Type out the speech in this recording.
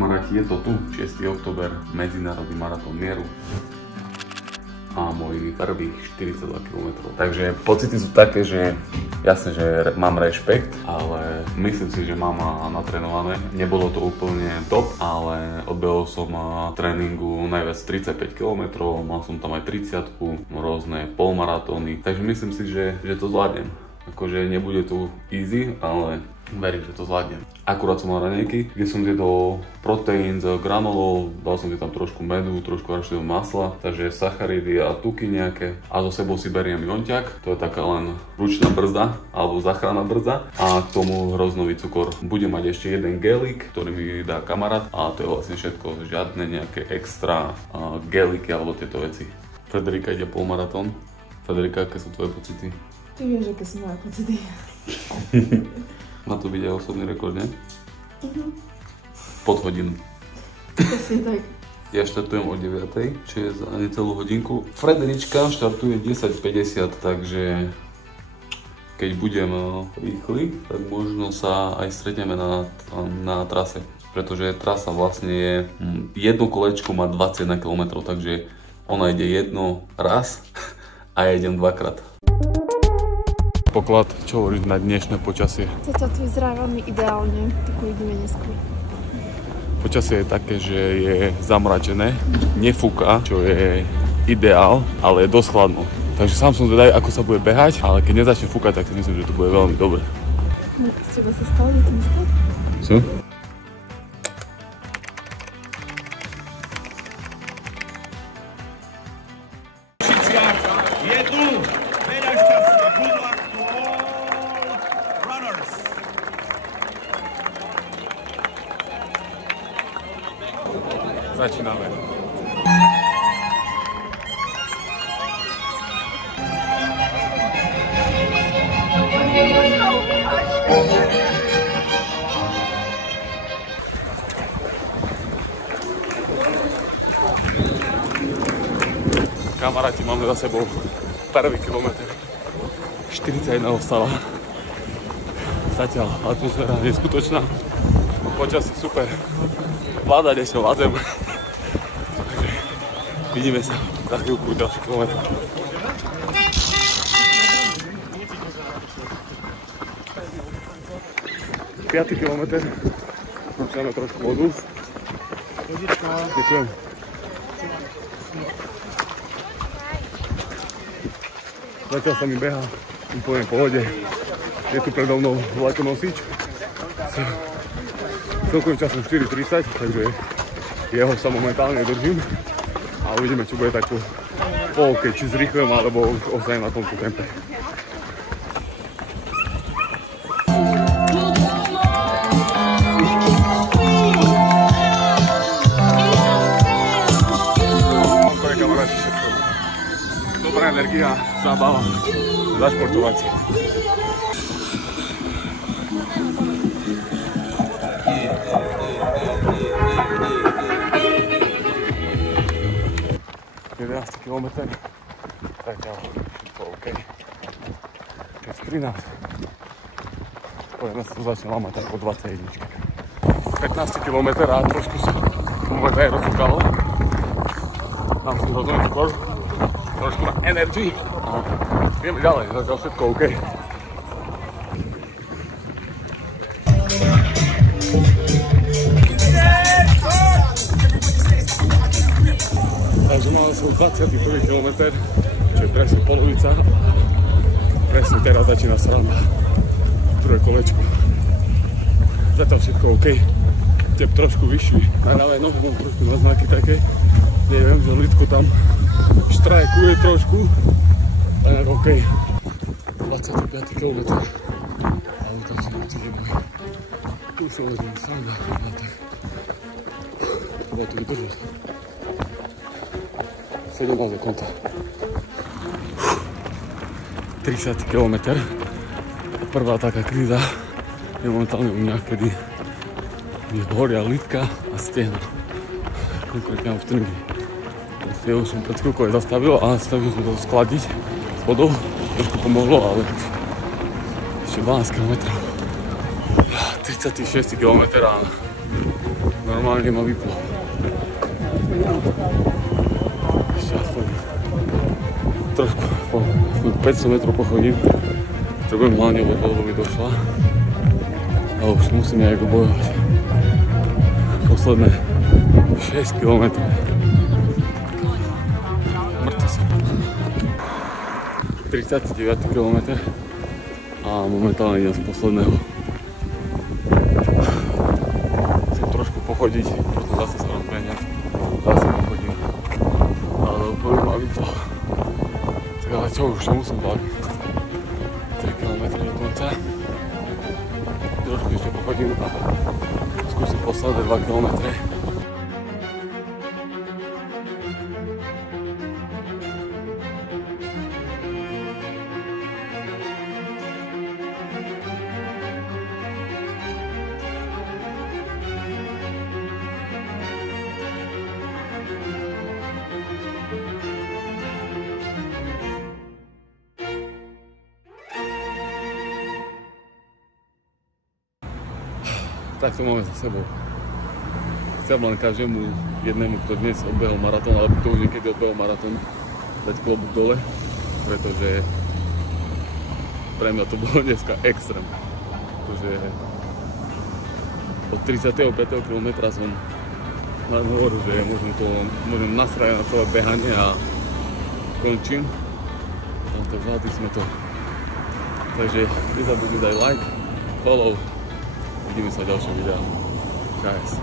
kamaráti, je to tu, 6. október, Medzinárodný maratón mieru a môj prvých 42 km. Takže pocity sú také, že jasne, že mám rešpekt, ale myslím si, že mám natrénované. Nebolo to úplne top, ale odbehol som tréningu najviac 35 km, mal som tam aj 30, rôzne polmaratóny, takže myslím si, že to zvládnem. Akože nebude tu easy, ale verím, že to zvládnem. Akurát som mal raňajky, kde som zjedol proteín z granolov, dal som si tam trošku medu, trošku arašidového masla, takže sacharidy a tuky nejaké. A so sebou si beriem jonťak, to je taká len ručná brzda, alebo záchranná brzda. A k tomu hroznový cukor. Budem mať ešte jeden gelik, ktorý mi dá kamarát. A to je vlastne všetko, žiadne nejaké extra geliky alebo tieto veci. Frederika ide polmaratón. Frederika, aké sú tvoje pocity? Ty vieš, aké sú moje pocity. Má to byť aj osobný rekord, ne? Pod hodinu. Presne tak. Ja štartujem o 9:00, čo je za necelú hodinku. Frederička štartuje 10:50, takže keď budem rýchly, tak možno sa aj stretneme na trase. Pretože trasa vlastne je, jedno kolečko má 21 km, takže ona ide jedno raz a ja idem dvakrát. Poklad, čo hovoríš na dnešné počasie? Toto tu vyzerá veľmi ideálne, tak uvidíme neskôr. Počasie je také, že je zamračené, nefúka, čo je ideál, ale je dosť chladno. Takže sám som zvedavý, ako sa bude behať, ale keď nezačne fúkať, tak si myslím, že to bude veľmi dobre. No, z teba sa stalo, je to myslel? Co? Začíname. Kamaráti, máme za sebou prvý kilometr. 41 ostala. Zatiaľ atmosféra neskutočná. Počasie super. Vládať ešte vládzem. Vidíme sa za chvíľku ďalší kilometr. Piatý kilometr. Počujeme trošku vodu. Ďakujem. Zatiaľ sa mi beha úplne v pohode. Je tu predo mnou vlakonosič. Celkovým časom 4:30, takže jeho sa momentálne držím a uvidíme, či bude takú polke, či zrýchlujem, alebo už ostajem na tomto tempe. Mám pre kamaráti všetko. Dobrá energia, zábava, zašportovať si. Kilometr, zatiaľ všetko OK. 13. Poďme sa to začne lámať tak po 21. 15 km a trošku sa môj beh rozfúkalo. Dám si hrozný cukor, trošku na energy a ideme ďalej, zatiaľ všetko OK. Takže mal som 21. kilometr, čo je presne polovica. Presne teraz začína sranda. Druhé kolečko. Zatiaľ všetko OK. Tep trošku vyšší. Na ľavej nohu mám trošku náznaky také. Neviem, že lidko tam štrajkuje trošku. Tak OK. 25. kilometr. Ale tak si nechceš, že boj. Tu som hodím sranda. A tak. Bude to vydržať. 17 do konta. 30 km. Prvá taká kríza je momentálne u mňa, kedy mi horia lítka a stehna. Konkrétne v trngi. Ja už som pred chvíľkou zastavil a stavil som to skladiť s vodou. Trošku pomohlo, ale ešte 12 km. 36 km a Normálne ma vyplo. Ešte aspoň trošku, 500 metrov pochodím. Potrebujem hlavne vodou, lebo mi došla. Ale už musím nejako bojovať. Posledné 6 km. Mŕtvo som. 39 km. A momentálne idem z posledného. Chcem trošku pochodiť, potom zase sa rozbehnem. Zase pochodím. Ale úplne ma vyplo. Tak ale čo, už to musím zvládnuť. 3 km do konca. Trošku ešte pochodím a skúsim posledné 2 km. Tak to máme za sebou. Chcem len každému jednému, kto dnes odbehol maratón, alebo kto už niekedy odbehol maratón, dať klobúk dole, pretože pre mňa to bolo dneska extrém. Pretože od 35. km som len hovoril, že môžem nasrať na celé behanie a končím. A tak zvládli sme to. Takže nezabudni daj like, follow. Vidíme sa v ďalšom videu. Čau.